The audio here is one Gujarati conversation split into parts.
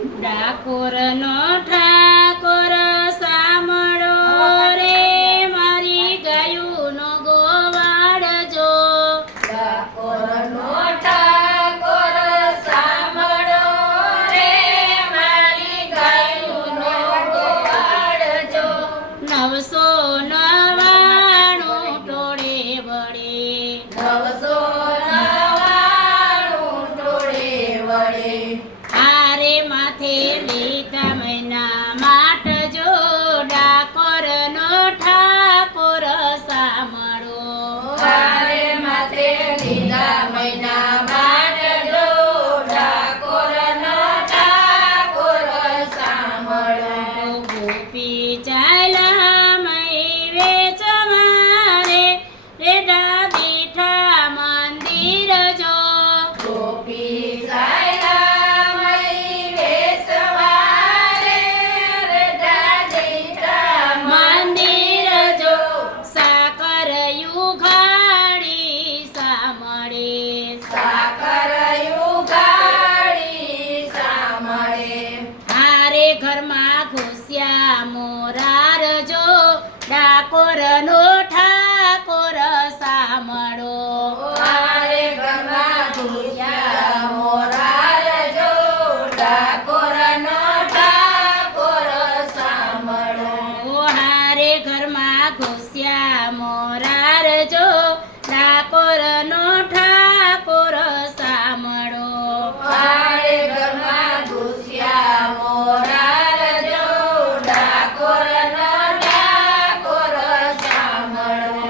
ડાકોરનો ઠાકોર સાંભળો રે મારી ગાયુંનો ગોવાળજો. ડાકોરનો ઠાકોર સાંભળો રે મારી ગાયુંનો ગોવાળજો. 999 ટોળે વળે 999 ટોળે વળે. હારે માથે લીધા મહિના માટજો. ડાકોરનો ઠાકોર સાંભળો. હારે માથે લીધા મહિના માટજો. ડાકોરનો ઠાકોર સાંભળો. ગોપી ચાલ્યા મય વેચવારે રેડા દીઠા મંદિર જો. ગોપી ચાલ્યા મય વેચવારે રેડા દીઠા મંદિર જો. સાકર યુગાડી સાંભળે. સાકર યુગાડી સાંભળે. હારે ઘરમાં ઘુસ્યા મોરારજો. ડાકોરનો ઠાકોર સાંભળો. હારે ઘરમાં ઘુસ્યા મોરારજો. ડાકોરનો ઠાકોર સાંભળો. હારે ઘરમાં ઘુસ્યા મોરારજો. ડાકોરનો ઠાકોર સાંભળો. હારે ઘરમાં ઘુસ્યા મોરારજો. ડાકોરનો ઠાકોર સાંભળો.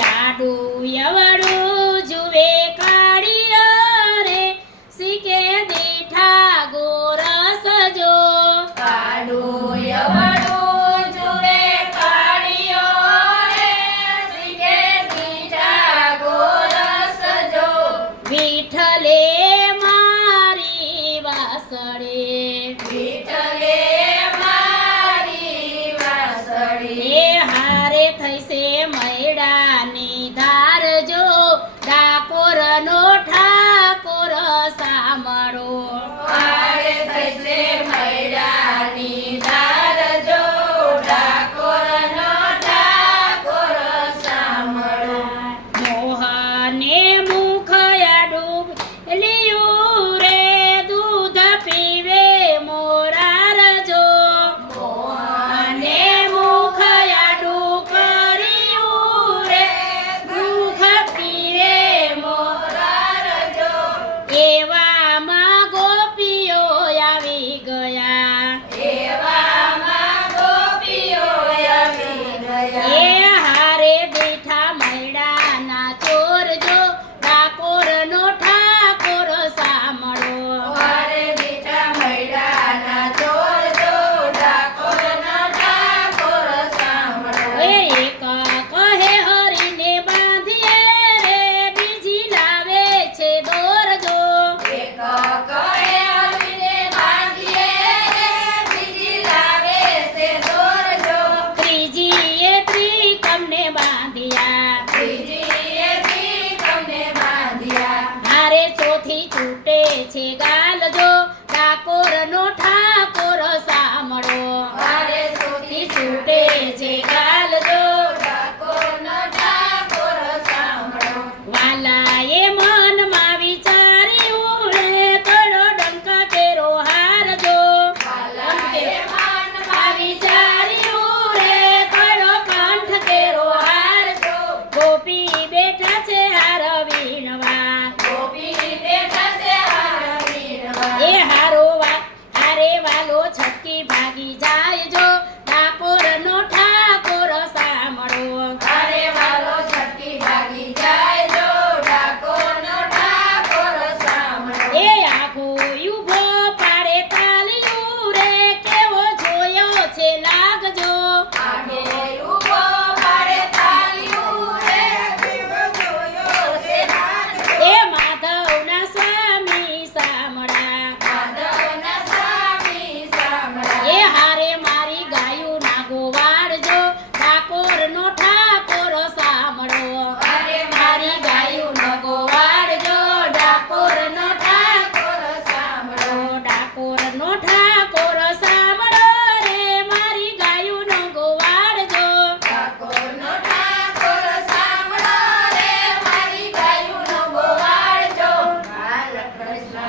યાડું યવડું જુએ કાળિયો રે શીખે દીઠા ગોરસ જો. કાળું યવડું જુએ કાળિયો રે શીખે દીઠા ગોરસ જો. વિઠ્ઠલે મારી વાસળે.